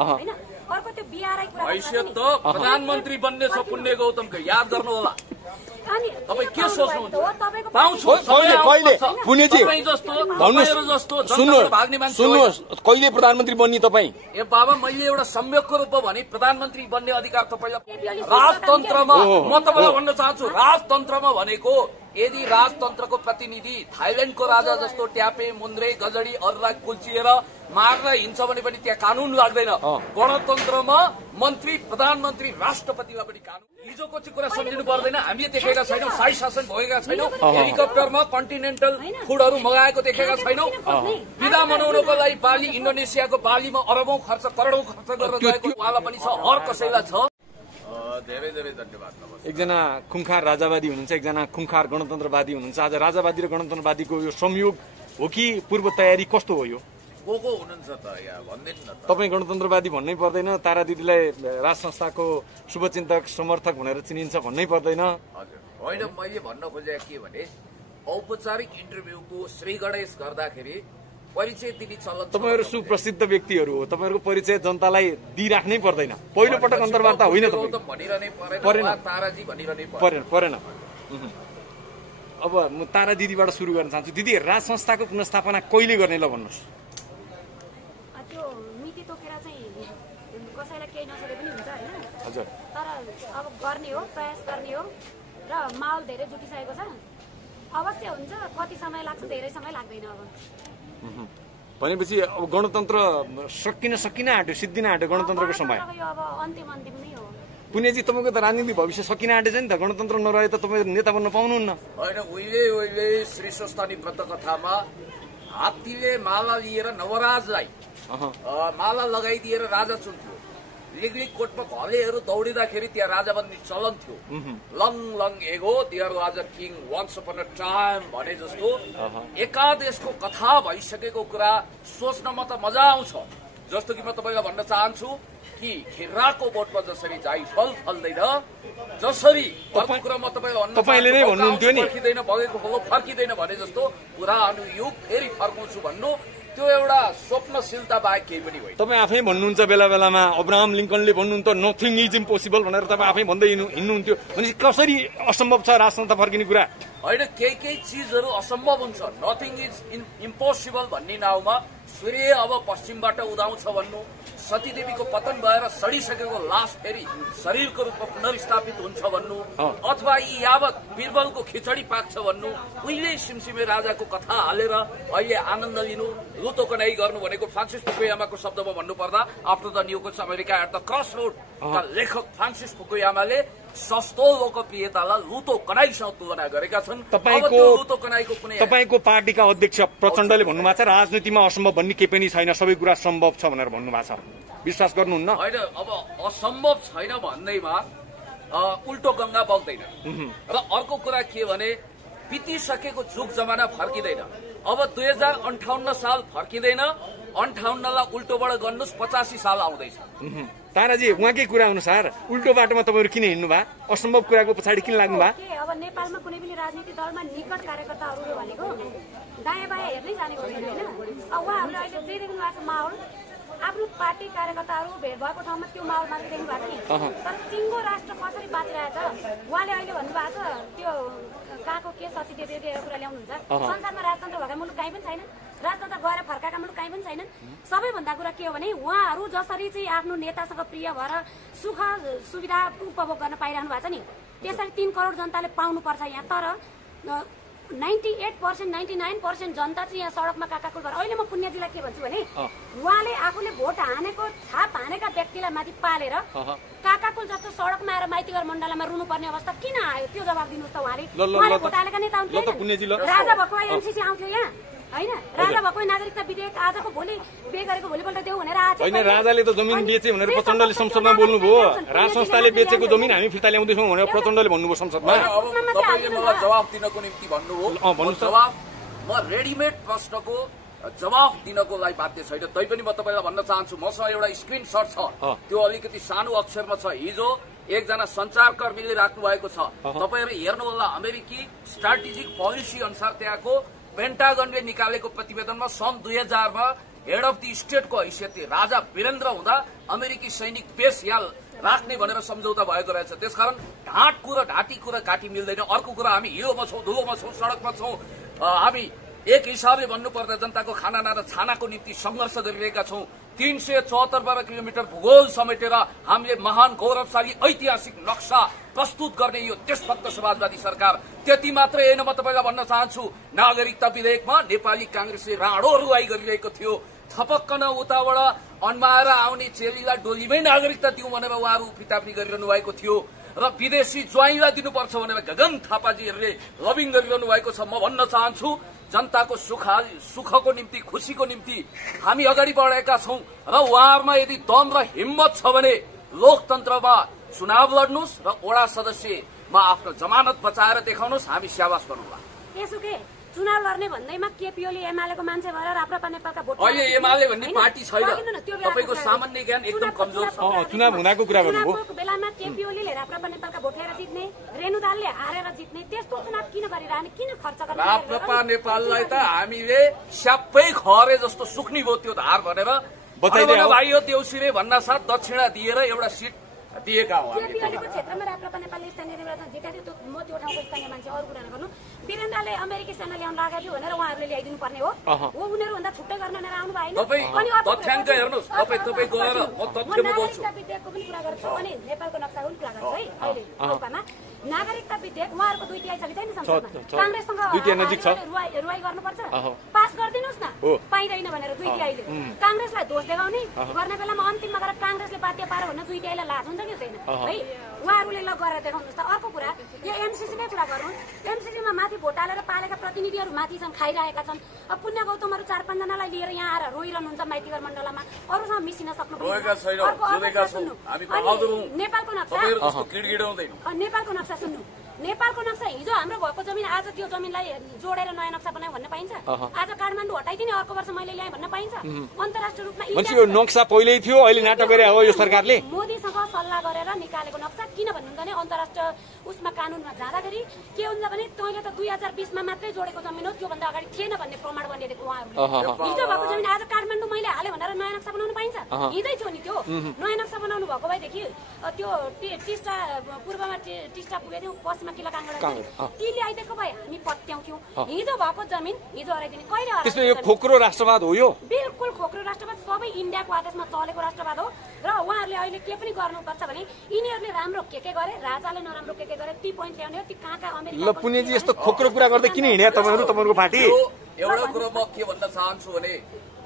हैन अर्को त्यो बिआरआई कुरा हैसियत त प्रधानमन्त्री बन्ने छ पुण्य गौतमको याद गर्नु होला अनि तपाई के सोच्नुहुन्छ तपाईको पाउँछ कहिले पुण्यजी जस्तो जनताबाट भाग्ने मान्छे सुन्नुहोस् कहिले प्रधानमन्त्री बन्ने तपाईँ ए बाबा मैले एउटा संयोगको रूपमा भने प्रधानमन्त्री बन्ने अधिकार तपाईलाई राजतन्त्रमा म तपाईलाई भन्न चाहन्छु राजतन्त्रमा भनेको यदि राजतन्त्रको प्रतिनिधि थाइल्याण्डको राजा जस्तो ट्यापे मुन्द्रे गजडी अरूलाई कुल्चिएर मार्न हिँड्छ भने पनि त्यहाँ कानून लाग्दैन गणतन्त्रमा मन्त्री प्रधानमन्त्री राष्ट्रपतिलाई पनि कानून हिजोको चाहिँ कुरा सम्झिनु पर्दैन हामीले देखेका छैनौं शाही शासन भएका छैनौं हेलिकप्टरमा कन्टिनेन्टल फुडहरू मगाएको देखेका छैनौं विदा मनाउनको लागि बाली इन्डोनेसियाको बालीमा अरबौं खर्च करोडौं खर्च गरेर गएको वाला पनि छ हर कसैलाई छ धेरै धेरै धन्यवाद एकजना खुंखार राजावादी हुनुहुन्छ एकजना खुंखार गणतन्त्रवादी हुनुहुन्छ आज राजावादी र गणतन्त्रवादीको यो संयोग हो कि पूर्व तयारी कस्तो हो यो को हुनुहुन्छ त यहाँ भन्दिनु न तपाई गणतन्त्रवादी भन्नै पर्दैन तारा दिदीलाई राज संस्थाको शुभचिन्तक समर्थक भनेर चिनिन्छ भन्नै पर्दैन हजुर होइन मैले भन्न खोजेको के भने औपचारिक इन्टरभ्यूको श्री गणेश गर्दाखेरि परिचय दिने चलन तपाईहरु सुप्रसिद्ध व्यक्तिहरु हो तपाईहरुको परिचय जनतालाई दिइराख्नै पर्दैन पहिलो पटक अन्तर्वार्ता होइन तपाई भनिरहनै परेन ताराजी भनिरहनै परेन अब म तारा दिदीबाट सुरु गर्न चाहन्छु दिदी राज संस्थाको पुनर्स्थापना कहिले गर्ने ल भन्नुस् त्यो मिति तोकेर चाहिँ कसैलाई केही नसके पनि हुन्छ हैन हजुर तर अब गर्ने हो प्रयास गर्ने हो र माहौल धेरै जुटिसकेको छ अवश्य हुन्छ कति समय लाग्छ धेरै समय लाग्दैन अब भनेपछि अब गणतन्त्र सकिन आँट्यो सिद्धिन आँट्यो गणतन्त्रको समय अब अन्तिम नै हो पुण्यजी तपाईँको त राजनीतिक भविष्य सकिन आँटेछ नि त गणतन्त्र नरहे त तपाईँ नेता बन्न पाउनुहुन्न होइन उहिले श्री स्वस्थानी व्रत कथामा हात्तीले माला लिएर नवराजलाई माला लगाइदिएर राजा चुन्थ्यो लिगली कोटमा घलेहरू दौडिँदाखेरि त्यहाँ राजा बन्ने चलन थियो लङ लङ एगो there was a king once upon a time भने जस्तो एकादेशको कथा भइसकेको कुरा सोच्नमा त मजा आउँछ जस्तो कि म तपाईँलाई भन्न चाहन्छु कि खिर्राको बोटमा जसरी जाइफल फल्दैन जसरी अर्को कुरा म तपाईँले नै भन्नुहुन्थ्यो नि फर्किँदैन बगेको फलो फर्किँदैन भने जस्तो पुरानो युग फेरि फर्काउँछु भन्नु त्यो एउटा स्वप्नशीलता बाहेक केही पनि होइन तपाईँ आफै भन्नुहुन्छ बेला बेलामा अब्राहम लिङ्कनले भन्नुहुन्छ नथिङ इज इम्पोसिबल भनेर तपाईँ आफै भन्दै हिँड्नुहुन्थ्यो भनेपछि कसरी असम्भव छ राजतन्त्र फर्किने कुरा होइन केही चिजहरू असम्भव हुन्छ नथिङ इज इम्पोसिबल भन्ने नाउँमा सूर्य अब पश्चिमबाट उदाउँछ भन्नु सतीदेवीको पतन भएर सडिसकेको लास फेरि शरीरको रूपमा पुनर्स्थापित हुन्छ भन्नु अथवा यी यावत बिरबलको खिचडी पाक्छ भन्नु उहिले सिमसिमे राजाको कथा हालेर अहिले आनन्द लिनु लुतो कनाई गर्नु भनेको फ्रान्सिस फुकुयामाको शब्दमा भन्नुपर्दा after the neocon America at the क्रस रोडका लेखक फ्रान्सिस फुकुयामाले सस्तो लोकप्रियतालाई लुतो कनाईसँग तुलना गरेका छन् लुतो कनाईको कुनै तपाईको पार्टीका अध्यक्ष प्रचण्डले भन्नुभएको छ राजनीतिमा असम्भव भन्ने केही पनि छैन सबै कुरा सम्भव छ भनेर भन्नुभएको छ विश्वास गर्नुहुन्न होइन अब असम्भव छैन भन्दैमा उल्टो गंगा बग्दैन र अर्को कुरा के भने बितिसकेको जुग जमाना फर्किँदैन अब 2058 साल फर्किँदैन 58 लाई उल्टोबाट गर्नुहोस् 85 साल आउँदैछ ताराजी उहाँकै कुरा अनुसार उल्टो बाटोमा तपाईँहरू किन हिँड्नु भयो असम्भव कुराको पछाडि किन लाग्नु भयो अब नेपालमा कुनै पनि राजनीतिक दलमा निकट कार्यकर्ताहरू भनेको दायाँ बायाँ हेर्नै जानेको छैन हैन अब उहाँहरूले अहिले जे देख्नु भएको छ माहौल आफ्नो पार्टी कार्यकर्ताहरू भेट भएको ठाउँमा त्यो माहौल मात्र देख्नु भएको नि तर सिङ्गो राष्ट्र कसरी बाँचिरहेछ उहाँले अहिले भन्नुभएको छ त्यो कहाँको के सतीदेवी कुरा ल्याउनुहुन्छ संसारमा राजतन्त्र भएका मुलुक कहीँ पनि छैन राजतन्त्र गएर फर्काएका मुलुक कहीँ पनि छैनन् सबैभन्दा कुरा के हो भने उहाँहरू जसरी चाहिँ आफ्नो नेतासँग प्रिय भएर सुख सुविधा उपभोग गर्न पाइरहनु भएको छ नि त्यसरी 3 करोड जनताले पाउनुपर्छ यहाँ तर 98% 99% जनता चाहिँ यहाँ सडकमा काकाकुल भएर अहिले म पुण्यजीलाई के भन्छु भने उहाँले आफूले भोट हानेको छाप हानेका व्यक्तिलाई माथि पालेर काकाकुल जस्तो सडकमा आएर माइतीघर मण्डलमा रुनुपर्ने अवस्था किन आयो त्यो जवाब दिनुहोस् त उहाँले भोट हालेका नेता हुन्थ्यो राजा भएको एनसीसी आउँथ्यो यहाँ हैन राजा भएको नागरिकता विधेयक आजको भोलि बे गरेको भोलिपल्ट देऊ भनेर आएको हैन राजाले त जमिन बेचे भनेर प्रचण्डले संसदमा बोल्नुभयो राज संस्थाले बेचेको जमिन हामी फिर्ता ल्याउँदैछौँ भनेर प्रचण्डले भन्नुभयो संसदमा तपाईले मलाई जवाफ दिनको निम्ति भन्नुभयो जवाफ म रेडिमेड प्रश्नको जवाफ दिनको लागि बाध्य छैन तैपनि म तपाईलाई भन्न चाहन्छु मसँग एउटा स्क्रिनशट छ त्यो अलिकति सानो अक्षरमा छ हिजो एकजना सञ्चारकर्मीले राख्नु भएको छ तपाईहरु हेर्नु होला अमेरिकी स्ट्राटेजिक पोलिसी अनुसार त्यहाँको पेन्टागनले निकालेको प्रतिवेदनमा सन् 2000 मा हेड अफ द स्टेटको हैसियतले राजा वीरेन्द्र हुँदा अमेरिकी सैनिक बेस यहाँ राख्ने भनेर सम्झौता भएको रहेछ। त्यसकारण घाँटी कुरा काटी मिल्दैन। अर्को कुरा हामी हिलोमा छौँ, धुलोमा छौँ, सड़कमा छौँ। हामी एक हिसाबले भन्नुपर्दा जनताको खाना नारा छानाको निम्ति संघर्ष गरिरहेका छौँ। 374 किलोमिटर भूगोल समेटेर हामीले महान गौरवशाली ऐतिहासिक नक्सा प्रस्तुत गर्ने यो देशभक्त समाजवादी सरकार। त्यति मात्रै होइन, म तपाईँलाई भन्न चाहन्छु, नागरिकता विधेयकमा नेपाली कांग्रेसले राडो रुवाई गरिरहेको थियो। थपक्कन उताबाट अन्माएर आउने चेलीलाई डोलीमै नागरिकता दिउँ भनेर उहाँहरू फिताफी गरिरहनु भएको थियो र विदेशी ज्वाइँलाई दिनुपर्छ भनेर गगन थापाजीहरूले लबिङ गरिरहनु भएको छ। म भन्न चाहन्छु, जनताको सुखको निम्ति, खुशीको निम्ति हामी अगाडि बढेका छौं र उहाँहरुमा यदि दम र हिम्मत छ भने लोकतन्त्रमा चुनाव लड्नुस् र वडा सदस्यमा आफ्नो जमानत बचाएर देखाउनुस्, हामी स्याबास गर्नुला। यसोके चुनाव लड्ने भन्दैमा केपी ओली एमालेको मान्छे भएर राप्रपा नेपालका भोट अहिले एमाले भन्ने पार्टी छैन। तपाईको सामान्य ज्ञान एकदम कमजोर छ। चुनाव हुँदाको कुरा गर्नुभयो। चुनावको बेलामा केपी ओलीले राप्रपा नेपालका भोट लिएर जित्ने, रेणु दाहालले हारेर जित्ने, त्यस्तो चुनाव किन गरिरहने, किन खर्च गर्ने? राप्रपा नेपाललाई त हामीले स्यापै खरे जस्तो सुक्नी भयो त्यो धार भनेर बताइदियो। भाइ यो देउसिरे भन्ना साथ दक्षिणा दिएर एउटा सिट दिएका हो। केपी ओलीको क्षेत्रमा राप्रपा नेपालले स्थानीय निर्वाचन जितेको थियो, म त्यो ठाउँको स्थानीय मान्छे, अरू कुरा नगर्नु। वीरेन्द्रले अमेरिकी सेना ल्याउन लागेको थियो भनेर उहाँहरूले ल्याइदिनु पर्ने हो। उनीहरू भन्दा छुट्टै गर्न भनेर आउनु भएन। अनि तथ्याङ्क हेर्नुस्, तपाईँ गएर म तथ्यमा बोल्छु। नागरिकता विधेयकको पनि कुरा गर्छु अनि नेपालको नक्साको पनि कुरा गर्छु है। अहिले औकामा नागरिकता विधेयक उहाँहरूको 2 तिहाई छ नि संसदमा, कांग्रेससँग रुवाई गर्नुपर्छ, पास गरिदिनुहोस् न, पाइँदैन भनेर 2 तिहाईले कांग्रेसलाई दोष देखाउने गर्ने बेलामा अन्तिममा गएर कांग्रेसले बाध्य पार भनेर 2 तिहाईलाई लाज हुन्छ कि हुँदैन है? उहाँहरूले ल गरेर देखाउनुहोस् त। अर्को कुरा, यो एमसीसीकै कुरा गर्नु। एमसीसीमा माथि भोट हालेर पालेका प्रतिनिधिहरू माथि छन्, खाइरहेका छन्। अब पुण्य गौतमहरू 4-5 जनालाई लिएर यहाँ आएर रोइरहनुहुन्छ माइतीघर मण्डलमा, अरूसँग मिसिन सक्नु नेपालको नक्सा सुन्नु। नेपालको नक्सा हिजो हाम्रो भएको जमिन आज त्यो जमिनलाई जोडेर नयाँ नक्सा बनायो भन्न पाइन्छ? आज काठमाडौँ हटाइदिने अर्को वर्ष मैले ल्याएँ भन्न पाइन्छ? अन्तर्राष्ट्रिय रूपमा यो नक्सा पहिल्यै थियो, अहिले नाटक गरे हो यो सरकारले। मोदीसँग सल्लाह गरेर निकालेको नक्सा। किन भन्नुहुन्छ भने अन्तर्राष्ट्रिय उसमा कानूनमा जाँदाखेरि के हुन्छ भने तैँले त 2020 मा मात्रै जोडेको जमिन हो, त्योभन्दा अगाडि थिएन भन्ने प्रमाण बनिदिएको उहाँहरूले। हिजो भएको जमिन आज काठमाडौँ मैले हालेँ भनेर नयाँ नक्सा बनाउनु पाइन्छ? हिजै थियो नि त्यो। नयाँ नक्सा बनाउनु भएको भएदेखि त्यो टिस्टा पूर्वमा टिस्टा पुगेको थियो, पश्चिममा किला काङ्गडा ती ल्याइदिएको भए हामी पत्याउँथ्यौँ। हिजो भएको जमिन हिजो हराइदिने कहिले? त्यसमा यो खोक्रो राष्ट्रवाद हो यो? बिल्कुल खोक्रो राष्ट्रवाद, सबै इन्डियाको आदेशमा चलेको राष्ट्रवाद हो। र उहाँहरूले अहिले के पनि गर्नुपर्छ भने यिनीहरूले राम्रो के गरे, राजाले नराम्रो के गरे, ती पोइन्ट ल्याउने हो। ती कहाँ अमेरिका। ल पुण्यजी, यस्तो खोक्रो कुरा गर्दै किन हिँड्या तपाईँहरूको पार्टी? एउटा कुरा म के भन्न चाहन्छु भने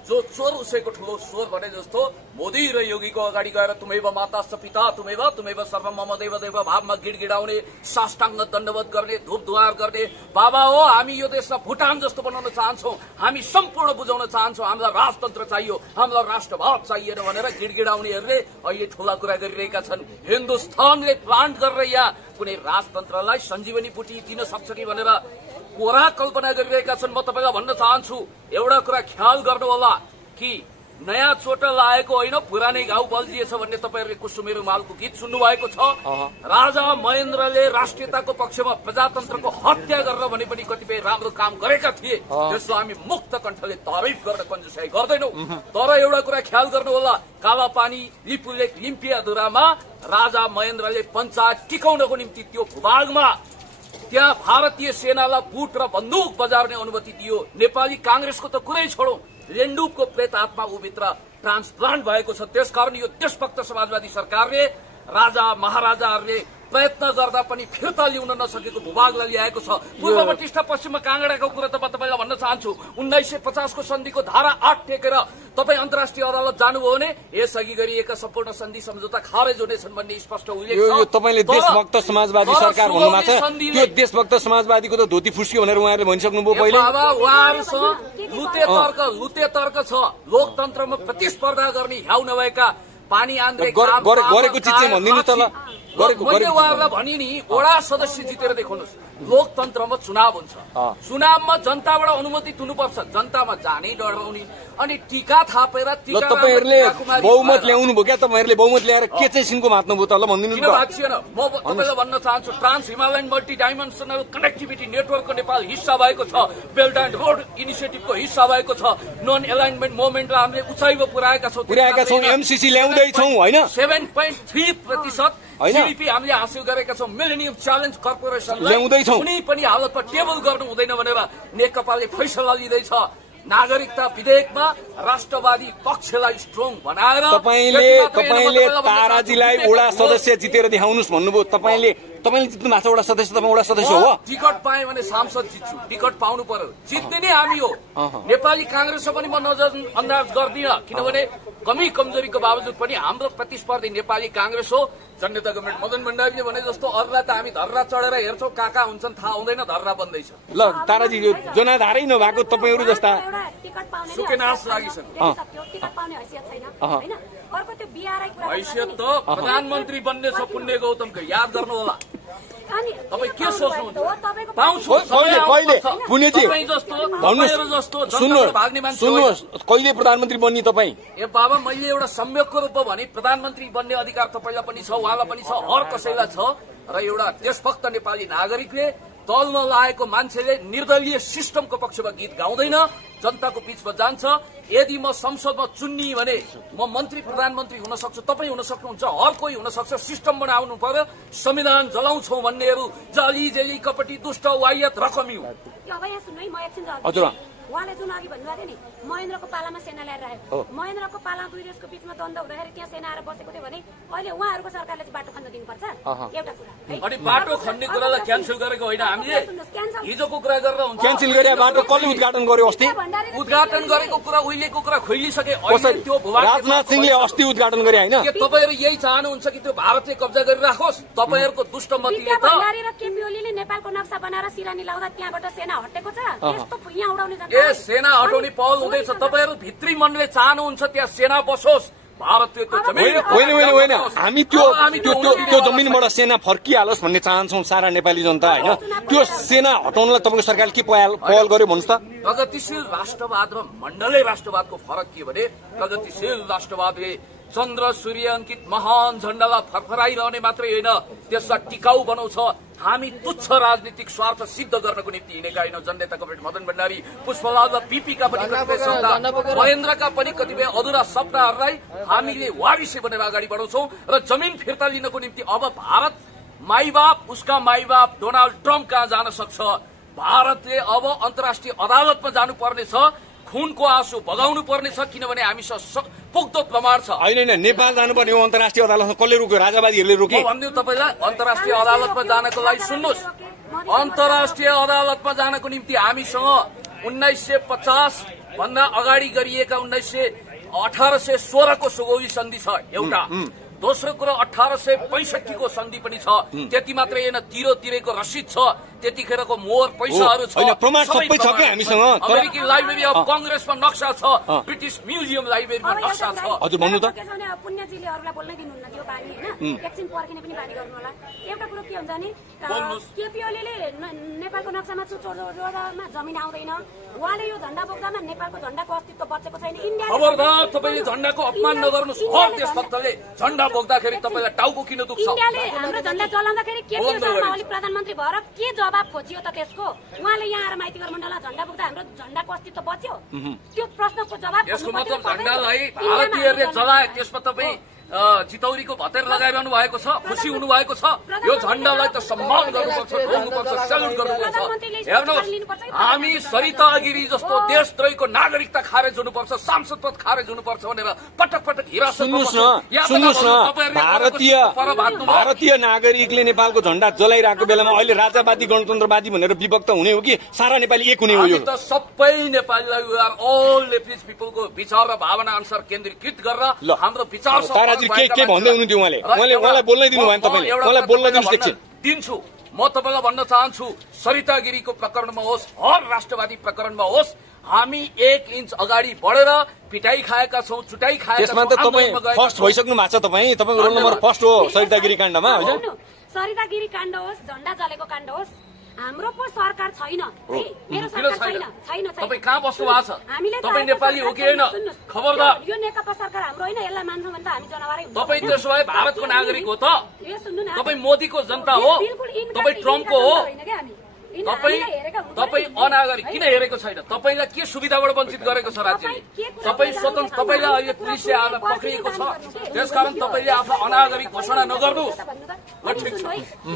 जो चोर उसैको ठुलो स्वर भने जस्तो मोदी र योगीको अगाडि गएर तुमैव माताश्च पिता तुमैव सर्वम मम देव देव भावमा गिडगिडाउने, साष्टाङ्ग दण्डवत गर्ने, धूप धुवार गर्ने। बाबा हो, हामी यो देशलाई भुटान जस्तो बनाउन चाहन्छौँ, हामी सम्पूर्ण बुझाउन चाहन्छौँ, हामीलाई राजतन्त्र चाहियो, हामीलाई राष्ट्रभाव चाहिएन भनेर गिडगिडाउनेहरूले अहिले ठूला कुरा गरिरहेका छन्। हिन्दुस्तानले प्लान्ट गरेर यहाँ कुनै राजतन्त्रलाई सञ्जीवनी बुटी दिन सक्छ कि भनेर कोरा कल्पना गरिरहेका छन्। म तपाईलाई भन्न चाहन्छु, एउटा कुरा ख्याल गर्नु होला कि नयाँ चोट लागेको होइन, पुरानै घाउ बल्झिएछ भन्ने तपाईहरूले कुसुमे रुमालको गीत सुन्नु भएको छ। राजा महेन्द्रले राष्ट्रियताको पक्षमा प्रजातन्त्रको हत्या गरेर भने पनि कतिपय राम्रो काम गरेका थिए, त्यसलाई हामी मुक्त कण्ठले तारिफ गर्न कन्जुसाइ गर्दैनौं। तर एउटा कुरा ख्याल गर्नु होला, कालापानी, लिपुलेक, लिम्पियाधुरामा राजा महेन्द्रले पञ्चायत टिकाउनको निम्ति त्यो भूभागमा त्यहाँ भारतीय सेनालाई बुट र बन्दुक बजार्ने अनुमति दियो। नेपाली कांग्रेसको त कुरै छोडौ, लेन्डुपको प्रेत आत्मा उभित्र ट्रान्सप्लान्ट भएको छ। त्यसकारण यो देशभक्त समाजवादी सरकारले राजा महाराजाहरूले प्रयत्न गर्दा पनि फिर्ता ल्याउन नसकेको भूभागलाई ल्याएको छ। पूर्वमा टिस्टा, पश्चिममा काङ्गडाको कुरा त म तपाईँलाई भन्न चाहन्छु। 1950 को सन्धिको धारा 8 टेकेर तपाईँ अन्तर्राष्ट्रिय अदालत जानुभयो भने यसअघि गरिएका सम्पूर्ण सन्धि सम्झौता खारेज हुनेछन् भन्ने स्पष्ट उल्लेख छ। तपाईँले देशभक्त समाजवादी सरकार भन्नुभएको छ, त्यो देशभक्त समाजवादीको त धोती फुस्कियो भनेर उहाँहरूले भनिसक्नुभयो पहिले। बाबा, उहाँहरूसँग लुते तर्क छ। लोकतन्त्रमा प्रतिस्पर्धा गर्ने ह्याउ नभएका पानी आन्द्रे गरेको चिज चाहिँ भनिदिनु त ल। मैले उहाँहरूलाई भने नि वडा सदस्य जितेर देखाउनुहोस्। लोकतन्त्रमा चुनाव हुन्छ, चुनावमा जनताबाट अनुमति हुनुपर्छ, जनतामा जानै डराउने अनि टीका थापेर तपाईहरुले बहुमत ल्याउनु भयो क्या? तपाईहरुले बहुमत ल्याएर के चाहिँ सिनको मात्नु भयो त? ल भनिदिनु किन भएको छैन? म तपाईलाई भन्न चाहन्छु, trans Himalayan multi dimensional connectivity नेटवर्कको नेपाल हिस्सा भएको छ, बेल्ट एन्ड रोड इनिसिएटिभको हिस्सा भएको छ, नन एलाइनमेन्ट मोभमेन्टलाई हामीले उचाइमा पुर्याएका छौँ, एमसीसी ल्याउँदैछौँ होइन? 7.3% जीडीपी हामीले हासिल गरेका छौँ, मिलेनियम च्यालेन्ज कर्पोरेसनलाई ल्याउँदैछौँ। कुनै पनि हालतमा टेबल गर्नु हुँदैन भनेर नेकपाले फैसला लिँदैछ। नागरिकता विधेयकमा राष्ट्रवादी पक्षलाई स्ट्रङ बनाएर तपाईले ताराजीलाई वडा सदस्य जितेर देखाउनुहोस् भन्नुभयो। तपाईँले जित्नु भएको छ वडा सदस्य, तपाईँ वडा सदस्य हो? टिकट पाएँ भने सांसद जित्छु, टिकट पाउनु पर्यो, जित्ने नै हामी हो। नेपाली कांग्रेसमा पनि म नजरअन्दाज गर्दिनँ, किनभने कमी कमजोरीको बावजुद पनि हाम्रो प्रतिस्पर्धी नेपाली कांग्रेस हो। जनता गभर्मेन्ट मदन भण्डारीले भने जस्तो अरूलाई त हामी धर्रा चढेर हेर्छौँ, कहाँ हुन्छन् थाहा हुँदैन, धर्रा बन्दैछ। ल ताराजी, यो जनाधारै नभएको तपाईँहरू जस्ता सुकेनास लागिसक्यो। हैसियत त प्रधानमन्त्री बन्ने छ पुण्य गौतमको, याद गर्नु होला। तपाईँ के सोच्नुहुन्छ? सुन्नुहोस्, कहिले प्रधानमन्त्री बन्ने तपाईँ? ए बाबा, मैले एउटा संयोगको रूपमा भने प्रधानमन्त्री बन्ने अधिकार तपाईँलाई पनि छ, उहाँलाई पनि छ, हर कसैलाई छ। र एउटा देशभक्त नेपाली नागरिकले दलमा लागेको मान्छेले निर्दलीय सिस्टमको पक्षमा गीत गाउँदैन, जनताको बीचमा जान्छ। यदि म संसदमा चुन्नी भने म मन्त्री प्रधानमन्त्री हुन सक्छु, तपाईँ हुन सक्नुहुन्छ, हर कोही हुन सक्छ। सिस्टम बनाउनु पर्यो। संविधान जलाउँछौ भन्नेहरू जाली जेली कपटी दुष्ट वायत रकमी हो। हजुर, उहाँले जुन अघि भन्नुभएको थियो नि, महेन्द्रको पालामा सेना ल्याएर राख्यो, महेन्द्रको पाला दुई देशको बीचमा द्वन्द्व हुँदाखेरि त्यहाँ सेना आएर बसेको थियो भने अहिले उहाँहरूको सरकारले बाटो खन्न दिनुपर्छ। एउटा कुरा अनि बाटो खन्ने कुरालाई क्यान्सल गरेको होइन हामीले, हिजोको कुरा गरेर हुन्छ। क्यान्सल गरे बाटो कसले उद्घाटन गर्यो? अस्ति उद्घाटन गरेको कुरा उहिलेको कुरा खोलिसके। त्यो राजनाथ सिंहले अस्ति उद्घाटन गरे होइन? के तपाईँहरू यही चाहनुहुन्छ कि त्यो भारतले कब्जा गरिराखोस्? तपाईँहरूको दुष्टमतीले त केपी ओलीले नेपालको नक्सा बनाएर सिरानी लाउँदा त्यहाँबाट सेना हटेको छ। यस्तो यहाँ उडाउने सेना हटाउने पहल हुँदैछ। तपाईँहरू भित्री मनले चाहनुहुन्छ त्यहाँ सेना बसोस्, भारतीय होइन, हामी त्यो जमिनबाट सेना फर्किहालोस् भन्ने चाहन्छौँ सारा नेपाली जनता होइन? त्यो सेना हटाउनलाई तपाईँको सरकारले के पहल गर्यो भन्नुहोस् त? प्रगतिशील राष्ट्रवाद र मण्डलीय राष्ट्रवादको फरक के भने प्रगतिशील राष्ट्रवादले चन्द्र सूर्य अंकित महान झण्डालाई फरफराइरहने मात्रै होइन, त्यसलाई टिकाउ बनाउँछ। हामी तुच्छ राजनीतिक स्वार्थ सिद्ध गर्नको निम्ति हिँडेका होइनौँ। जनता कमरेड मदन भण्डारी, पुष्पलाल र पीपीका पनि कतिपय सपना, महेन्द्रका पनि कतिपय अधुरा सपनाहरूलाई हामीले वारिसे बनेर अगाडि बढाउँछौँ र जमिन फिर्ता लिनको निम्ति अब भारत माइबाप, उसका माइबाप डोनाल्ड ट्रम्प कहाँ जान सक्छ। भारतले अब अन्तर्राष्ट्रिय अदालतमा जानुपर्ने छ, खुनको आँसु बगाउनु पर्ने छ, किनभने हामीसँग पुग्दो प्रमाण छ। होइन, नेपाल जानुपर्ने हो अन्तर्राष्ट्रिय अदालतमा। कसले रोक्यो? राजावादीहरूले रोके। भनिदिउँ तपाईँलाई, अन्तर्राष्ट्रिय अदालतमा जानको लागि सुन्नुहोस्, अन्तर्राष्ट्रिय अदालतमा जानको निम्ति हामीसँग 1950 भन्दा अगाडि गरिएका 1816 को सुगौली सन्धि छ एउटा। दोस्रो कुरा 1865 को सन्धि पनि छ। त्यति मात्रै होइन, तिरेको रसिद छ, त्यतिखेरको मोहर पैसाहरू छ, प्रमाण सबै छ क्या हामीसँग। अमेरिकी लाइब्रेरी अफ कांग्रेसमा नक्सा छ, ब्रिटिश म्युजियम लाइब्रेरीमा नक्सा छ। हजुर भन्नु त। पुण्यजीले अरूलाई बोल्नै दिनुहुन्न त्यो बानी होइन, एकछिन पर्खिने पनि बानी गर्नु होला। एउटा कुरो के हुन्छ नि, केपी ओलीले नेपालको नक्सामा चुचोडमा जमिन आउँदैन, उहाँले यो झण्डा बोक्दामा नेपालको झण्डाको अस्तित्व बचेको छैन। इन्डिया खबरदार, तपाईँले झण्डाको अपमान नगर्नुहोस्। हर देशभक्तले झण्डा बोक्दाखेरि तपाईँलाई टाउको किन दुख्छ? इन्डियाले हाम्रो झण्डा चलाउँदाखेरि केपी शर्मा ओली प्रधानमन्त्री भएर के जवाब खोजियो त त्यसको? उहाँले यहाँ आएर माइतीघर मण्डलमा झण्डा बोक्दा हाम्रो झण्डाको अस्तित्व बच्यो? त्यो प्रश्नको जवाब यसको मतलब झण्डालाई भारतीयहरूले जलाए, त्यसमा तपाईँ चितौरीको भतेर लगाइरहनु भएको छ, खुसी हुनु भएको छ। यो झण्डालाई त सम्मान गर्नुपर्छ, ढोग्नुपर्छ, सेल्युट गर्नुपर्छ। हेर्नुहोस्, हामी सरिता गिरी जस्तो देशद्रोहीको नागरिकता खारेज हुनुपर्छ, सांसद पद खारेज हुनुपर्छ भनेर पटक पटक सुन्नुहोस् न, भारतीय नागरिकले नेपालको झण्डा जलाइरहेको बेलामा अहिले राजावादी गणतन्त्रवादी भनेर विभक्त हुने हो कि सारा नेपाली एक हुने हो? यो त सबै नेपालीलाई अल नेप्लिज पिपलको विचार र भावना अनुसार केन्द्रीकृत गरेर हाम्रो विचार के भन्दै हुनुहुन्थ्यो? उहाँलाई बोल्नै दिनु भएन? तपाईँले उहाँलाई बोल्न दिनुहोस् एकछिन। दिन्छु, म तपाईँलाई भन्न चाहन्छु सरिता गिरीको प्रकरणमा होस् हर राष्ट्रवादी प्रकरणमा होस् हामी 1 इन्च अगाडि बढेर पिटाई खाएका छौं चुटाई खाएका त्यसमा त तपाईँ फर्स्ट भइसक्नु भएको छ तपाईँ रोल नम्बर फर्स्ट हो सरिता गिरी काण्डमा हैन सरिता गिरी काण्ड होस् झण्डा जलेको काण्ड होस् हाम्रो पो सरकार छैन है मेरो सरकार छैन तपाई कहाँ बस्नु भएको छ हामीले तपाई नेपाली हो कि हैन खबरदार यो नेकपा सरकार हाम्रो हैन यसलाई मान्छौं भने त हामी जनावरै हुन्छ तपाई त्यसो भए भारतको नागरिक हो त यो सुन्नु न तपाई मोदीको जनता हो तपाई ट्रम्पको हो तपाई अनागरिक किन हेरेको छैन तपाईलाई के सुविधाबाट वञ्चित गरेको छ राज्यले तपाई स्वतन्त्र तपाईलाई अहिले पुलिसले आएर पक्रिएको छ त्यसकारण तपाईले आफ्नो अनागरिक घोषणा नगर्नु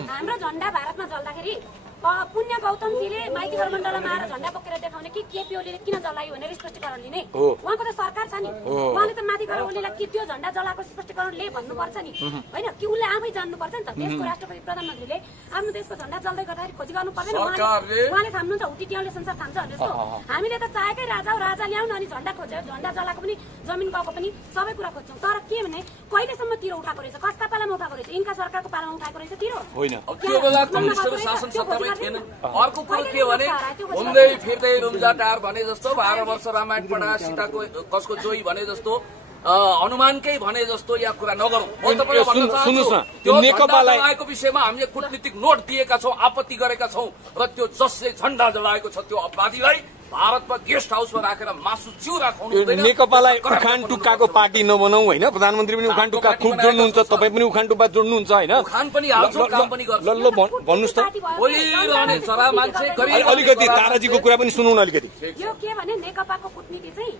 हाम्रो झण्डा भारतमा जल्दाखेरि पुण्य गौतमजीले माइती गठबन्धनमा आएर झण्डा बोकेर देखाउने कि केपी ओलीले किन जलायो भनेर स्पष्टीकरण लिने उहाँको त सरकार छ नि उहाँले त माथि गएर ओलीलाई कि त्यो झण्डा जलाएको स्पष्टीकरण ले भन्नुपर्छ नि हैन कि उसले आफै जान्नुपर्छ नि त देशको राष्ट्रपति प्रधानमन्त्रीले आफ्नो देशको झण्डा जल्दै गर्दाखेरि खोजी गर्नु पर्दैन उहाँले थाम्नुहुन्छ हुटिट्याउले संसार थाम्छ भने जस्तो हामीले त चाहेकै राजा हो राजा ल्याउन अनि झण्डा खोज्यो झण्डा जलाएको पनि जमिन गएको पनि सबै कुरा खोज्छौँ तर के भने कहिलेसम्म तिरो उठाएको रहेछ कसका पालामा उठाएको रहेछ यिनका सरकारको पालामा उठाएको रहेछ तिरो होइन त्यो बेला कम्युनिस्टको शासन सत्तामै थिएन अर्को कुरो के भने घुम्दै फिर्दै रुम्जाटार भने जस्तो 12 वर्ष रामायण पढा सीताको कसको जोई भने जस्तो अनुमानकै भने जस्तो या कुरा नगरौं म तपाईलाई भन्न चाहन्छु त्यो नेकपाको विषयमा हामीले कूटनीतिक नोट दिएका छौं आपत्ति गरेका छौं र त्यो जसले झण्डा जलाएको छ त्यो अपराधीलाई भारतमा गेस्ट हाउसमा राखेर मासु चिउरा खुवाउनु हुँदैन नेकपालाई उखान टुक्काको पार्टी नबनाऊ हैन प्रधानमन्त्री पनि उखान टुक्का खुब जोड्नुहुन्छ तपाई पनि उखान टुक्का जोड्नुहुन्छ हैन उखान पनि हाल्छौ काम पनि गर्छ ल भन्नुस् त बोलिरहने जरा मान्छे गरी अलिकति ताराजीको कुरा पनि सुनौँ न अलिकति यो के भने नेकपाको कूटनीति चाहिँ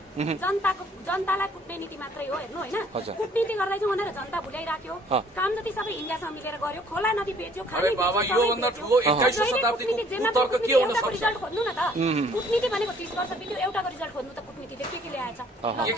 जनतालाई कुट्ने नीति मात्रै हो हेर्नु हैन कूटनीति गर्दै चाहिँ उनीहरु जनता भुल्याइराख्यो काम जति सबै इन्डियासँग मिलेर गर्यो खोला नदी बेच्यो खाने बाबा यो भन्दा ठुलो 21औं शताब्दीको उत्तरको के हुन सक्छ रिजल्ट खोज्नु न त कूटनीति भनेको 30 वर्ष बित्यो एउटाको रिजल्ट खोज्नु त कूटनीतिले के ल्याएछ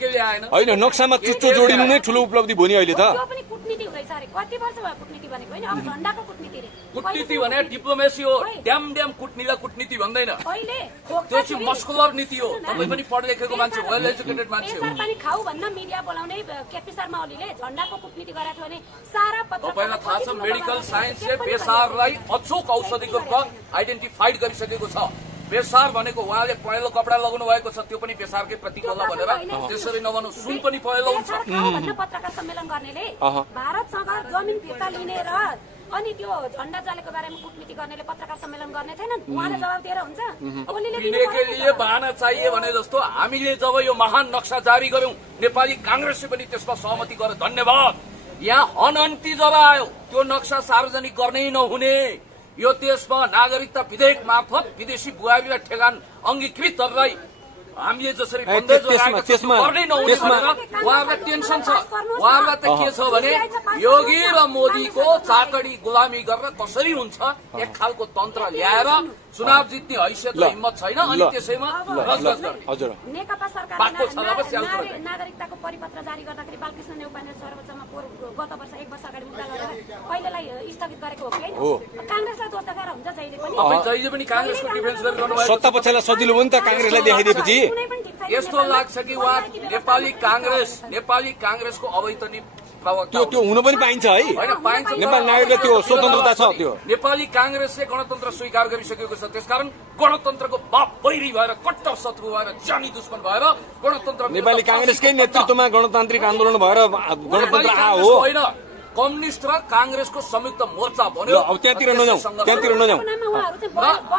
के ल्याएन हैन नक्सामा चुच्चो जोडिनु नै ठुलो उपलब्धि भयो नि अहिले त त्यो पनि कूटनीति हुँदैछ अरे कति वर्ष भयो कूटनीति भनेको हैन अब झण्डाको कूटनीति रे कूटनीति भने डिप्लोमेसी हो ड्याम कुट्नीलाई कूटनीति भन्दैन अहिले त्यो चाहिँ मस्कुलर नीति हो तपाई पनि पढ लेखेको मान्छे वेल एजुकेटेड मान्छे हो पनि खाऊ भन्न मिडिया बोलाउने केपी शर्मा ओलीले झण्डाको कूटनीति गरेको थियो भने सारा तपाईलाई थाहा छ मेडिकल साइन्सले बेसारलाई अचूक औषधिको रूपमा आइडेन्टिफाइड गरिसकेको छ बेसार भनेको उहाँले पहेँलो कपडा लगाउनु भएको छ त्यो पनि बेसारकै प्रतीक होला भनेर त्यसरी नभनु सुन पनि पहेँलो हुन्छ पत्रकार सम्मेलन गर्नेले भारतसँग जमिन फिर्ता लिने र अनि त्यो झण्डा जलेको बारेमा कूटनीति गर्नेले पत्रकार सम्मेलन गर्ने छैनन् उहाँले जवाब दिएर हुन्छ पीने के लिए बहाना चाहिए भने जस्तो हामीले जब यो महान नक्सा जारी गर्यौं नेपाली कांग्रेसले पनि त्यसमा सहमति गर्यो धन्यवाद यहाँ अनन्ती जब आयो त्यो नक्सा सार्वजनिक गर्नै नहुने यो देशमा नागरिकता विधेयक मार्फत विदेशी बुहारीलाई ठेगान अंगीकृतहरूलाई हामीले जसरी बन्देज गर्नै नहुने भनेर उहाँहरूलाई टेन्सन छ उहाँहरूलाई त के छ भने योगी र मोदीको चाकडी गुलामी गरेर कसरी हुन्छ एक खालको तन्त्र ल्याएर चुनाव जित्ने हैसियत र हिम्मत छैन अनि त्यसैमा नेकपा सरकारले नागरिकताको परिपत्र जारी गर्दाखेरि बालकृष्ण नेउपाने सर्वोच्चमा गत वर्ष 1 वर्ष अगाडि मुद्दा गरेर पहिलेलाई स्थगित गरेको हो कि हैन कांग्रेसलाई दोष देखाएर हुन्छ जहिले पनि कांग्रेसको डिफेन्स गरिरहनु भएको सत्ता पछिलाई सजिलो हो नि त कांग्रेसलाई देखाइदिएपछि यस्तो लाग्छ कि उहाँ नेपाली कांग्रेसको अवैतनिक त्यो हुन पनि पाइन्छ है नेपाल नागरिकलाई त्यो स्वतन्त्रता छ त्यो नेपाली कांग्रेसले गणतन्त्र स्वीकार गरिसकेको छ त्यसकारण गणतन्त्रको बाप बैरी भएर कट्टर शत्रु भएर जानी दुश्मन भएर गणतन्त्र नेपाली कांग्रेसकै नेतृत्वमा गणतान्त्रिक आन्दोलन भएर गणतन्त्र हो होइन कम्युनिस्ट र कांग्रेसको संयुक्त मोर्चा बन्यो अब त्यहाँतिर नजाउँ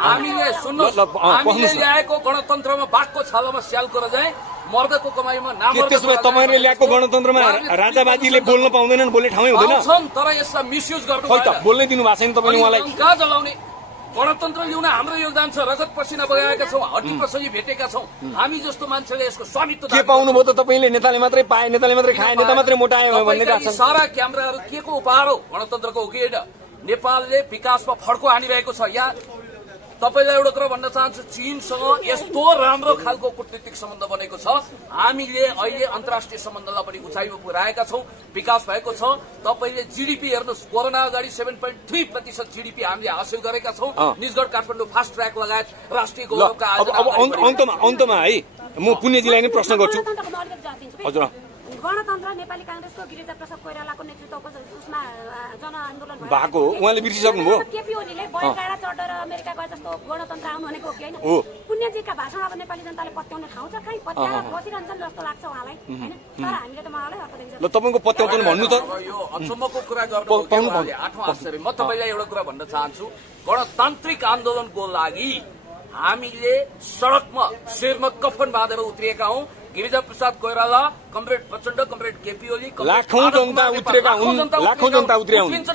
हामीले सुन्नुहोस् हामीले ल्याएको गणतन्त्रमा बाघको छालामा स्यालको रजाय मर्दको कमाईमा नाम त्यसो भए तपाईहरुले ल्याएको गणतन्त्रमा राजावादीले बोल्न पाउँदैनन् बोल्ने ठाउँै हुँदैन तर यसलाई मिसयुज गर्नु खै त बोल्नै दिनु भएको छैन तपाईले उहाँलाई कहाँ जलाउने गणतन्त्र ल्याउन हाम्रो योगदान छ रगत पसिना बगाएका छौं हड्डी पसली भेटेका छौं हामी जस्तो मान्छेले यसको स्वामित्व के पाउनुभयो त तपाईले नेताले मात्रै पाए नेताले मात्रै खाए नेता मात्रै मोटाए भन्ने सारा क्यामेराहरू के को उपहार हो गणतन्त्रको हो कि होइन नेपालले विकासमा फड्को हानिरहेको छ यहाँ तपाईलाई एउटा कुरा भन्न चाहन्छु चीनसँग यस्तो राम्रो खालको कूटनीतिक सम्बन्ध बनेको छ हामीले अहिले अन्तर्राष्ट्रिय सम्बन्धलाई पनि उचाइमा पुर्याएका छौं विकास भएको छ तपाईले जीडीपी हेर्नुहोस् कोरोना अगाडि 7.3% जीडीपी हामीले हासिल गरेका छौं निजगढ काठमाडौँ फास्ट ट्र्याक लगायत राष्ट्रिय गौरवका अब अन्तमा है म पुण्यजीलाई नै प्रश्न गर्छु हजुर गणतन्त्र नेपाली कांग्रेसको गिरिजाप्रसाद कोइरालाको नेतृत्वको उसमा जनआन्दोलन भएको उहाँले बिर्सिसक्नुभयो। केपी ओलीले बैलगाडा चढेर अमेरिका गए जस्तो गणतन्त्र आउनु भनेको हो कि हैन? पुण्यजीका भाषण अब नेपाली जनताले पत्याउने ठाउँ छ कहीँ पत्याएर बसिरहन्छन् जस्तो लाग्छ उहाँलाई हैन? तर हामीले त उहाँलाई अर्को दिन्छ। ल तपाईको पत्याउँछ भन्नु त। यो अचम्मको कुरा गर्नु आठौं आश्चर्य। म तपाईलाई एउटा कुरा भन्न चाहन्छु, गणतान्त्रिक आन्दोलनको लागि हामीले सड़कमा शिरमा कफन बाँधेर उत्रिएका हौं। गिरिजाप्रसाद कोइराला, कमरेड प्रचण्ड, कमरेड केपी ओली, लाखौं जनता उत्रेका हुन्, लाखौं जनता उत्रिया हुन् हैन?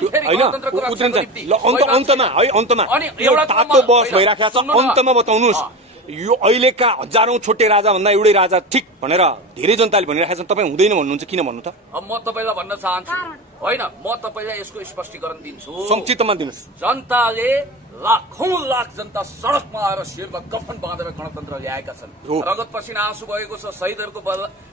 उत्रिन्छ। ल अन्तमा है, अन्तमा यो तातो बहस भइराखेको छ, अन्तमा बताउनुस् यो अहिलेका हजारौं छोटे राजा भन्दा एउटै राजा ठिक भनेर धेरै जनताले भनिरहेका छन्, तपाईँ हुँदैन भन्नुहुन्छ, किन भन्नु त? अब म तपाईलाई भन्न चाहन्छु होइन, म तपाईलाई यसको स्पष्टीकरण दिन्छु, संक्षिप्तमा दिनुस्। जनताले लाखौं लाख जनता सड़कमा आएर शिरमा कफन बाँधेर गणतन्त्र ल्याएका छन्। रगत पसिना आँसु भएको छ, शहीदहरूको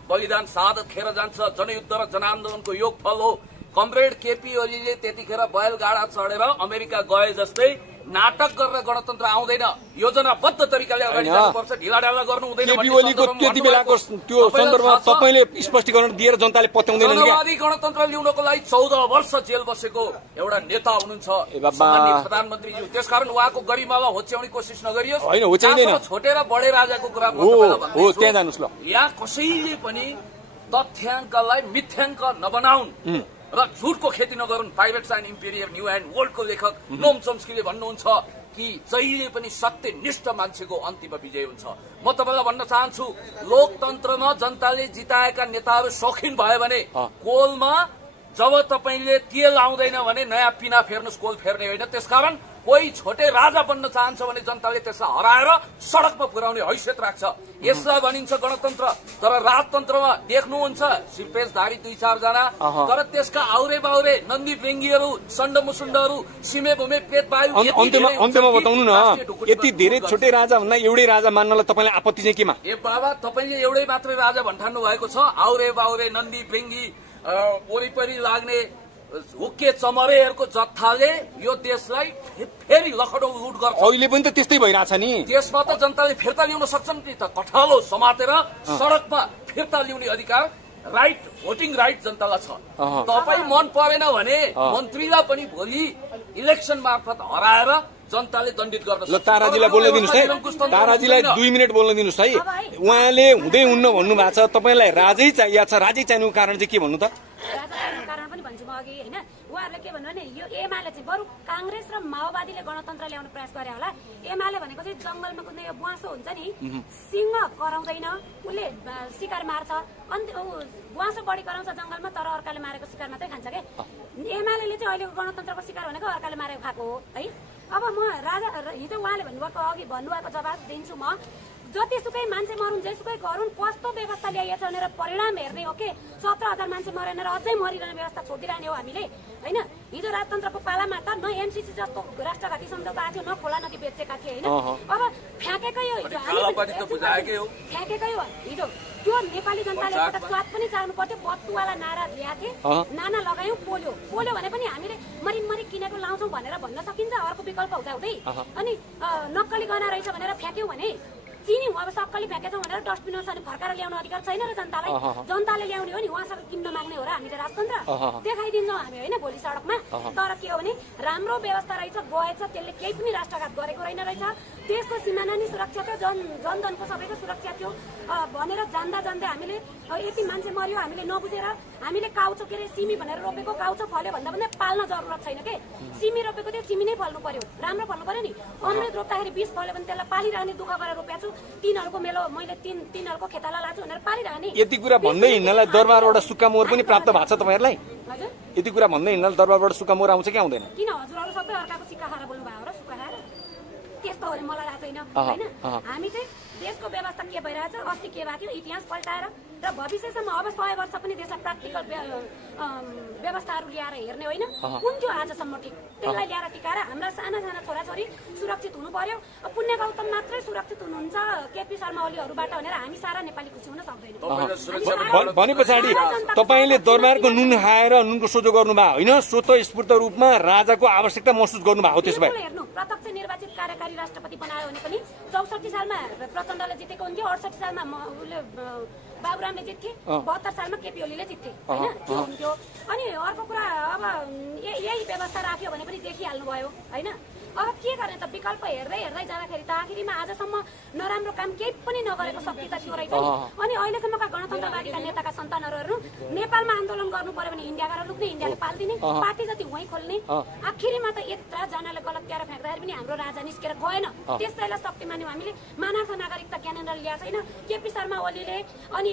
बलिदान साधत खेर जान्छ, जनयुद्ध र जनआन्दोलनको योग फल हो। कमरेड केपी ओलीले त्यतिखेर बैलगाडा चढेर अमेरिका गए जस्तै नाटक गरेर गणतन्त्र आउँदैन, योजनाबद्ध तरिकाले अगाडि जानुपर्छ, ढिलाढाला गर्नु हुँदैन। केपी ओलीको त्यति बेलाको त्यो सन्दर्भमा तपाईले स्पष्टीकरण दिएर जनताले पत्याउँदैनन् क्या? जनवादी गणतन्त्र ल्याउनको लागि 14 वर्ष जेल बसेको एउटा नेता हुनुहुन्छ माननीय प्रधानमन्त्रीज्यू। त्यसकारण उहाँको गरिमामा होच्याउने कोसिस नगरियोस्। होइन, होच्याइदैन। छोटेर बडे राजाको कुरा हो, त्यहाँ जानुस्। ल यहाँ कसैले पनि तथ्याङ्कलाई मिथ्याङ्क नबनाउन् र झुटको खेती नगरून्। पाइरेट्स एन्ड इम्पेरियर न्यू एन्ड वर्ल्डको लेखक नोम चोम्स्कीले भन्नुहुन्छ कि जहिले पनि सत्यनिष्ठ मान्छेको अन्तिम विजय हुन्छ। म तपाईलाई भन्न चाहन्छु, लोकतन्त्रमा जनताले जिताएका नेताहरू शौखिन भयो भने कोलमा जब तपाईले तेल आउँदैन भने नयाँ पिना फेर्नुस्, कोल फेर्ने होइन। त्यसकारण कोही छोटे राजा बन्न चाहन्छ भने जनताले त्यसलाई हराएर सड़कमा पुर्याउने हैसियत राख्छ। यसलाई भनिन्छ गणतन्त्र। तर राजतन्त्रमा देख्नुहुन्छ सिर्पेशधारी 2-4 जना, तर त्यसका आउरे बाउरे नन्दी बेङ्गीहरू, सण्ड मुसुण्डहरू, सिमे भूमे पेट वायु। अन्त्यमा बताउनु न, यति धेरै छोटे राजा भन्दा एउटै राजा मान्नलाई तपाईलाई आपत्ति चाहिँ केमा? ए बाबा, तपाईले एउटै मात्रै राजा भन्ठान्नु भएको छ। आउरे बाउरे नन्दी बेङ्गी वरिपरि लाग्ने हुक्के चमरेहरूको जत्थाले यो देशलाई फेरि लखडो लुट गर्छ। अहिले पनि त त्यस्तै भइरहेछ नि। देशमा त जनताले फिर्ता ल्याउन सक्छन् नि त, कठालो समातेर सड़कमा फिर्ता ल्याउने अधिकार, राइट, भोटिङ राइट जनतालाई छ। तपाईँ मन परेन भने मन्त्रीलाई पनि भोलि इलेक्सन मार्फत हराएर जनताले दण्डित गर्न सक्छ। ल ताराजीलाई बोल्न दिनुस् है, ताराजीलाई 2 मिनट बोल्न दिनुस् है। उहाँले हुँदै हुन्न भन्नु भएको छ, तपाईलाई राजै चाहिएको छ, राजै चाहिनुको कारण चाहिँ के भन्नु त? कारण पनि भन्छु म अघि हैन, उहाँहरूले के भन्नु भने यो एमाले चाहिँ बरु कांग्रेस र माओवादीले गणतन्त्र ल्याउने प्रयास गरे होला। एमाले भनेको चाहिँ जंगलमा कुनै बुवासो हुन्छ नि, सिंह कराउँदैन, उसले शिकार मार्छ, अनि बुवासो बढी कराउँछ जंगलमा, तर अर्काले मारेको शिकार मात्रै खान्छ के। एमाले चाहिँ अहिलेको गणतन्त्रको शिकार भनेको अर्काले मारेको खाएको हो है। अब म राजा हिजो उहाँले भन्नुभएको अघि भन्नुभएको जवाब दिन्छु म। जतिसुकै मान्छे मरुन्, जेसुकै गरून्, कस्तो व्यवस्था ल्याइएछ भनेर परिणाम हेर्ने हो के। 17,000 मान्छे मरेन र अझै मरिरहने व्यवस्था छोडिरहने हो हामीले हैन। हिजो राजतन्त्रको पालामा त न एमसीसी जस्तो राष्ट्रघाती सम्झौता आएको थियो, न खोला नदी बेचेका थिए हैन। अब फ्याँकेकै हो हिजो, फ्याँकेकै हो हिजो। त्यो नेपाली जनताले एउटा स्वाद पनि चाहनु पर्थ्यो। बत्तुवाला नारा ल्याथे, नाना लगायौं, पोल्यो पोल्यो भने पनि हामीले मरिमरि किनेको लाउँछौं भनेर भन्न सकिन्छ। अर्को विकल्प हुँदै अनि नक्कली गहना रहेछ भनेर फ्याँक्यौं भने चिनी अब सक्कली फ्याँकेछौँ भनेर डस्टबिनमा छ भने फर्काएर ल्याउने अधिकार छैन र जनतालाई। जनताले ल्याउने हो नि, उहाँसँग किन्न माग्ने हो र हामीले राजतन्त्र देखाइदिन्छौँ हामी होइन भोलि सडकमा। तर के हो भने राम्रो व्यवस्था रहेछ, गएछ, त्यसले केही पनि राष्ट्रघात गरेको रहेन रहेछ। देशको सिमाना नि सुरक्षा थियो, जनधनको सबैको सुरक्षा थियो भनेर जान्दा जान्दै हामीले यति मान्छे मर्यो हामीले नबुझेर। हामीले काउचो के अरे सिमी भनेर रोपेको काउचो फल्यो भन्दा भन्दै पाल्न जरुरत छैन के। सिमी रोपेको त्यो सिमी नै फल्नु पर्यो, राम्रो फल्नु पर्यो नि। अमृत रोप्दाखेरि 20 फल्यो भने त्यसलाई पालिरहने दुःख गरेर रोपेको छु। तिनीहरूको मेलो मैले तिनीहरूको खेताला लाछु भनेर पालिरहने। यति कुरा भन्दै हिँड्नलाई दरबारबाट सुक्का मोहर पनि प्राप्त भएको छ तपाईहरुलाई? हजुर, यति कुरा भन्दै हिँड्नलाई दरबारबाट सुक्का मोहर आउँछ कि आउँदैन? किन हजुरहरु सबै अर्काको सिक्का खाएर बोल्नु भयो र सुक्का खाएर? त्यस्तो हो नि, मलाई थाहा छैन हैन। हामी चाहिँ देशको व्यवस्था के भइरहेछ, अस्ति के भएको थियो, इतिहास पल्टाएर र भविष्यसम्म अब 100 वर्ष पनि देशलाई प्र्याक्टिकल व्यवस्थाहरू ल्याएर हेर्ने होइन। कुन थियो आजसम्म ठिक, त्यसलाई ल्याएर टिकाएर हाम्रा साना साना छोराछोरी सुरक्षित हुनु पर्यो। पुण्य गौतम मात्रै सुरक्षित हुनुहुन्छ केपी शर्मा ओलीहरूबाट भनेर हामी सारा नेपाली खुसी हुन सक्दैनौँ। भने पछाडि तपाईले दरबारको नुन खाएर नुनको सोझो गर्नुभयो होइन, स्वतस्फूर्त रूपमा राजाको आवश्यकता महसुस गर्नुभएको? त्यसो भए हेर्नु, प्रत्यक्ष निर्वाचित कार्यकारी राष्ट्रपति बनायो भने पनि 64 सालमा प्रचण्डले जितेको हुन्थ्यो, 68 सालमा उसले बाबुरामले जित्थे 72 सालमा केपी ओलीले जित्थे हैन त्यो हुन्थ्यो। अनि अर्को कुरा अब यही व्यवस्था राख्यो भने पनि देखिहाल्नु भयो हैन। अब के गर्ने त विकल्प हेर्दै हेर्दै जाँदाखेरि त आखिरीमा आजसम्म नराम्रो काम केही पनि नगरेको शक्ति त थियो रहेछ नि। अनि अहिलेसम्मका गणतन्त्रवादीका नेताका सन्तानहरू हेर्नु नेपालमा आन्दोलन गर्नु पर्यो भने इन्डिया गएर लुक्ने इन्डियाले पाल्दिने पार्टी जति वहीँ खोल्ने। आखिरीमा त एकजनाले गलत क्यारा फ्याँक्दाखेरि पनि हाम्रो राजा निस्केर गएन। त्यसैलाई शक्ति मान्यौँ हामीले। मानव नागरिकता ज्ञानेन्द्र ल्याएको छैन, केपी शर्मा ओलीले अनि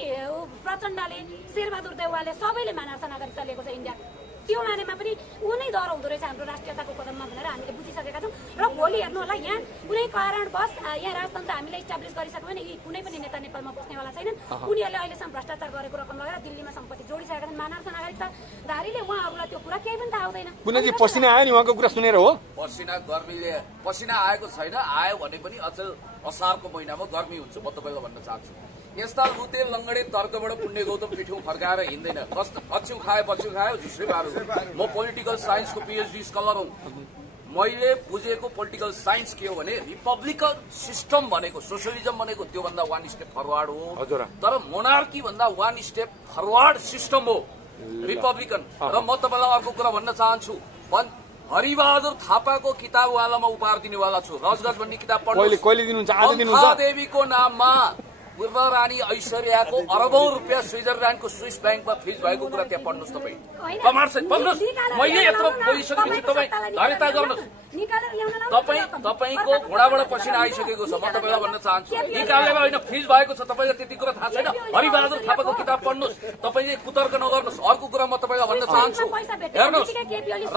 प्रचण्डले शेरबहादुर देउवाले सबैले मानव नागरिकता लिएको छ इन्डिया। त्यो मानेमा पनि उनै डर हुँदो रहेछ हाम्रो राष्ट्रियताको कदममा भनेर हामीले बुझिसकेका छौँ। र भोलि हेर्नु होला यहाँ कुनै कारणवश यहाँ राजतन्त्र हामीले इस्टाब्लिस गरिसक्यौँ भने यी कुनै पनि नेता नेपालमा बस्नेवाला छैनन्। उनीहरूले अहिलेसम्म भ्रष्टाचार गरेको रकम लगेर दिल्लीमा सम्पत्ति जोडिसकेका छन्। मानव नागरिकताधारीले उहाँहरूलाई त्यो कुरा केही पनि थाहा हुँदैन। कुनै पसिना आयो नि उहाँको कुरा सुनेर हो? पसिना गर्मीले पसिना आएको छैन, आयो भने पनि अचेल असारको महिनामा गर्मी हुन्छ। म तपाईँलाई भन्न चाहन्छु यस्ता लुते लङ्गडे तर्कबाट पुण्य गौतम पिठ्यौँ फर्काएर हिँड्दैन। अच्यु खायो झुस्रे बारो। म पोलिटिकल साइन्सको पिएचडी स्कलर हुँ। मैले बुझेको पोलिटिकल साइन्स के हो भने रिपब्लिकन सिस्टम भनेको सोसियलिजम भनेको त्योभन्दा वान स्टेप फरवार्ड हो। तर मोनार्की भन्दा वान स्टेप फरवार्ड सिस्टम हो रिपब्लिकन। र म तपाईँलाई अर्को कुरा भन्न चाहन्छु, हरिबहादुर थापाको किताब उहाँलाई म उपहार दिनेवाला छु। रजगज भन्ने किताब पढ्नु। देवीको नाममा पूर्व रानी ऐश्वर्याको अरबौं रुपियाँ स्विजरल्याण्डको स्विस ब्याङ्कमा फ्रिज भएको कुरा त्यहाँ पढ्नुहोस् तपाईँ। पढ्नुहोस्। मैले यत्रो बोलिसकेपछि तपाईँ धैर्यता गर्नुहोस्। तपाईँको घोडाबाट पसिना आइसकेको छ। म तपाईँलाई भन्न चाहन्छु निकालेर होइन फ्रिज भएको छ। तपाईँलाई त्यति कुरा थाहा छैन? हरिबहादुर थापाको किताब पढ्नुहोस्। तपाईँले कुतर्क नगर्नुहोस्। अर्को कुरा म तपाईँलाई भन्न चाहन्छु, हेर्नुहोस्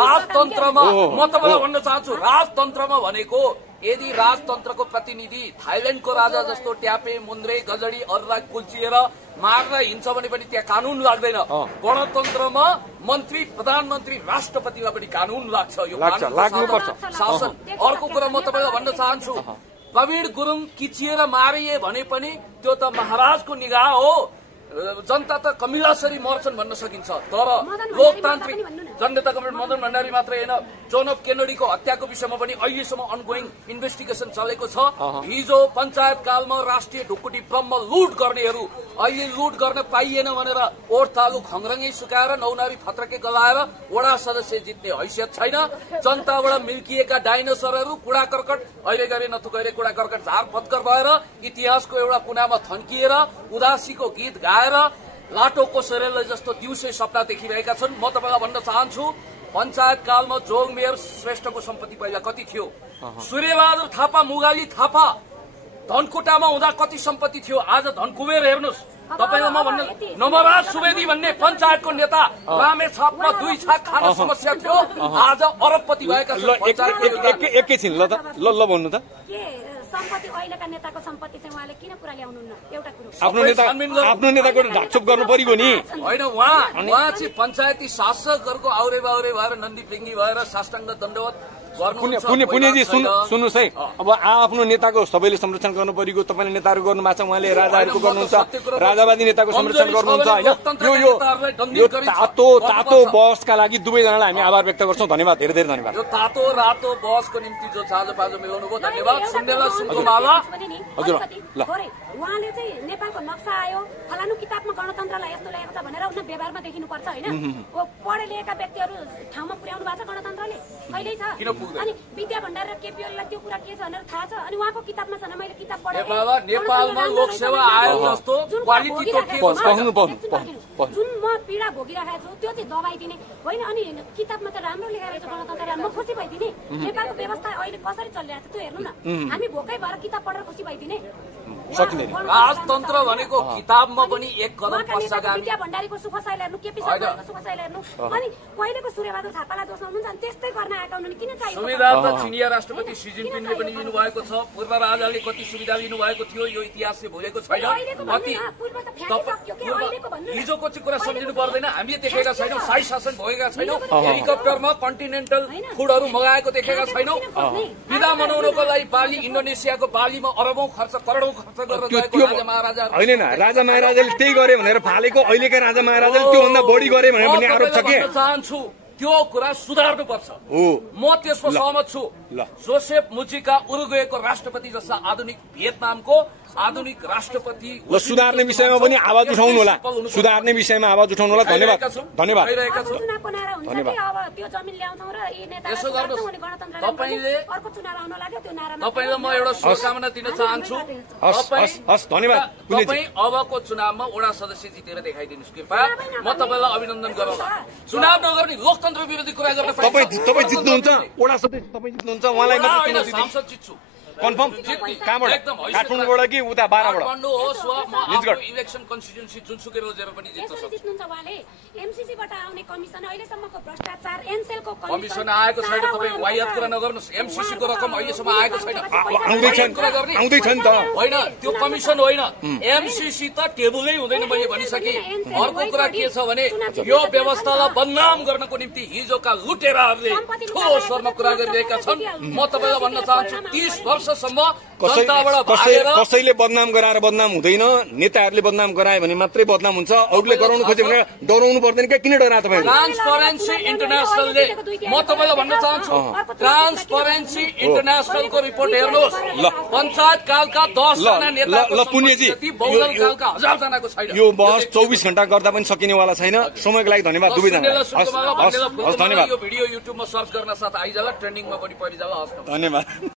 राजतन्त्रमा म तपाईँलाई भन्न चाहन्छु राजतन्त्रमा भनेको यदि राजतन्त्रको प्रतिनिधि थाइल्याण्डको राजा जस्तो ट्यापे मुन्द्रे गजडी अरूलाई कुल्चिएर मार्न हिँड्छ भने पनि त्यहाँ कानून लाग्दैन। गणतन्त्रमा मन्त्री प्रधानमन्त्री राष्ट्रपतिलाई पनि कानून लाग्छ। यो शासन। अर्को कुरा म तपाईँलाई भन्न चाहन्छु, प्रवीण गुरुङ किचिएर मारिए भने पनि त्यो त महाराजको निगाह हो। जनता त कमिलासरी मर्छन् भन्न सकिन्छ। तर लोकतान्त्रिक जनता कमिटी मदन भण्डारी मात्रै होइन, जोन एफ केनेडीको हत्याको विषयमा पनि अहिलेसम्म अनगोइङ इन्भेस्टिगेसन चलेको छ। हिजो पञ्चायत कालमा राष्ट्रिय ढुकुटी ब्रह्म लुट गर्नेहरू अहिले लुट गर्न पाइएन भनेर ओठ तालु खङ्ग्रङै सुकाएर नौनारी फत्रके गलाएर वडा सदस्य जित्ने हैसियत छैन। जनताबाट मिल्किएका डाइनोसरहरू कुडा कर्कट अहिले गरे नथुकैरे कुडा कर्कट झार पत्कर भएर इतिहासको एउटा कुनामा थन्किएर उदासीको गीत गाएर लाटो कोसेरेलले जस्तो दिउँसै सपना देखिरहेका छन्। म तपाईँलाई भन्न चाहन्छु पञ्चायत कालमा जोग मेयर श्रेष्ठको सम्पत्ति पहिला कति थियो? सूर्यबहादुर थापा मुगाली थापा धनकुटामा हुँदा कति सम्पत्ति थियो? आज धनकुबेर हेर्नुहोस्। तपाईँलाई म भन्न नमराज सुवेदी भन्ने पञ्चायतको नेता रामेछापमा 2 छाक खान समस्या थियो, आज अरबपति भएका छन्। एकैछिन ल भन्नु त सम्पत्ति अहिलेका नेताको सम्पत्ति चाहिँ उहाँले किन कुरा ल्याउनुहुन्न? एउटा कुरो आफ्नो नेताको ढाकछोप गर्नु पर्यो नि होइन। उहाँ चाहिँ पञ्चायती शासकहरूको आउरे बाउरे भएर नन्दी पिङ्गी भएर साष्टाङ्ग दण्डवत पुण्यजी सुन्नुहोस् है। अब आफ्नो नेताको सबैले संरक्षण गर्नु परेको तपाईँले नेताहरू गर्नु भएको छ, उहाँले राजाहरूको गर्नुहुन्छ, राजावादी नेताको संरक्षण गर्नुहुन्छ होइन। यो तातो बहसका लागि दुवैजनालाई हामी आभार व्यक्त गर्छौँ। धन्यवाद, धेरै धेरै धन्यवाद। यो तातो रातो बहसको निम्ति जो चाँजो पाजो मिलाउनु भयो धन्यवाद। सुन्नेला सुनको माला हजुर ल उहाँले चाहिँ नेपालको नक्सा आयो फलानु किताबमा गणतन्त्रलाई यस्तो ल्याएको छ भनेर उनीहरू व्यवहारमा देखिनुपर्छ होइन। पढे लेखेका व्यक्तिहरू ठाउँमा पुर्याउनु भएको छ गणतन्त्रले कहिल्यै छ। अनि विद्या भण्डार र केपी ओलीलाई त्यो कुरा के छ भनेर थाहा छ। अनि उहाँको किताबमा छैन। मैले किताब पढेँ नेपालमा लोकसेवा आयोग जस्तो क्वालिटी जुन म पीडा भोगिरहेको छु त्यो चाहिँ दबाई दिने होइन। अनि किताबमा त राम्रो लेखेर रहेछ गणतन्त्र, म खुसी भइदिने। नेपालको व्यवस्था अहिले कसरी चलिरहेको छ त्यो हेर्नु न। हामी भोकै भएर किताब पढेर खुसी भइदिने। राजतन्त्र भनेको किताबमा पनि एक कदम पश्चागामी। विद्या भण्डारीको सुखसाइल हेर्नु, केपी शर्माको सुखसाइल हेर्नु, अनि पहिलेको सूर्यबहादुर थापालाई दोष लाउनुहुन्छ। अनि त्यस्तै गर्न आएका हुनुहुन्छ किन चाहियो? सुविधा त चिनिया राष्ट्रपति सी जिनपिङले पनि लिनुभएको छ। पूर्व राजाले कति सुविधा लिनुभएको थियो यो इतिहासले भुलेको छैन। हिजोको चाहिँ कुरा सम्झिनु पर्दैन। हामीले देखेका छैनौँ, शाही शासन भएका छैनौँ, हेलिकप्टरमा कन्टिनेन्टल फुडहरू मगाएको देखेका छैनौँ। विदा मनाउनको लागि बाली इन्डोनेसियाको बालीमा अरबौं खर्च करोडौं खर्च गरेर गएको राजा महाराजा होइन न। राजा महाराजाले त्यही गरे भनेर फालेको अहिलेका राजा महाराजाले त्योभन्दा बढी गरे भन्ने आरोप छ। के चाहन्छु त्यो कुरा सुधार्नुपर्छ हो म त्यसमा सहमत छु ल जोसेफ मुजिका उरुग्वेको राष्ट्रपति जस्ता आधुनिक भियतनामको आधुनिक राष्ट्रपति ल सुधार्ने विषयमा पनि आवाज उठाउनु होला सुधार्ने विषयमा आवाज उठाउनु होला धन्यवाद धन्यवाद भइरहेका छौँ चुनाव बनाएर हुन्छ कि अब त्यो जमिन ल्याउँछौँ र यी नेतालाई यसो गर्नुहोस्। गर्छौँ अनि गणतन्त्र तपाईँले अर्को चुनाव आउन लाग्यो त्यो नारामा तपाईँलाई म एउटा शुभकामना दिन चाहन्छु हस् धन्यवाद तपाईँ अबको चुनावमा वडा सदस्य जितेर देखाइदिनुहोस् कृपया म तपाईँलाई अभिनन्दन गरौँ चुनाव नगर्ने लोकतन्त्र विरोधी कुरा गर्न तपाईँ जित्नुहुन्छ वडा सदस्य तपाईँ जित्नुहुन्छ उहाँलाई मात्र चुनाव दिने सांसद जित्छु कन्फर्म कहाँबाट काठमाडौँबाट कि उता बाह्रबाट काठमाडौँ होस् वा म आफ्नो इलेक्सन कन्स्टिट्युन्सी जुनसुकै रोजेर पनि जित्न यसरी सक्छु जित्नुहुन्छ उहाँले एमसीसीबाट आउने कमिसन अहिलेसम्मको भ्रष्टाचार एनसेलको कमिसन आएको छैन तपाईँ वाहियात कुरा नगर्नुहोस् एमसीसीको रकम अहिलेसम्म आएको छैन आउँदैछ नि त होइन त्यो कमिसन होइन एमसीसी त टेबुलै हुँदैन मैले भनिसकेँ अर्को कुरा के छ भने यो व्यवस्थालाई बदनाम गर्नको निम्ति हिजोका लुटेराहरूले ठुलो स्वरमा कुरा गरिरहेका छन् म तपाईँलाई भन्न चाहन्छु 30 वर्षसम्म जनताबाट भागेर कसैले बदनाम गराएर बदनाम हुँदैन नेताहरूले बदनाम गरायो भने मात्रै बदनाम हुन्छ अरूले गराउनु खोज्यो भने डराउनु पर्दैन क्या किन डरा तपाईँ ट्रान्सपरेन्सी इन्टरनेसनलले म तपाईँलाई भन्न चाहन्छु ट्रान्सपरेन्सी इन्टरनेसनलको रिपोर्ट हेर्नुहोस् पञ्चायत कालका 10 जना नेता ल पुण्यजी बहुदल कालका 1000 जनाको छैन यो बहस 24 घण्टा गर्दा पनि सकिनेवाला छैन समयको लागि धन्यवाद दुवैजना धन्यवाद धन्यवाद यो भिडियो युट्युबमा सर्च गर्न साथ आइजाला ट्रेन्डिङमा पनि परिजाला हस् धन्यवाद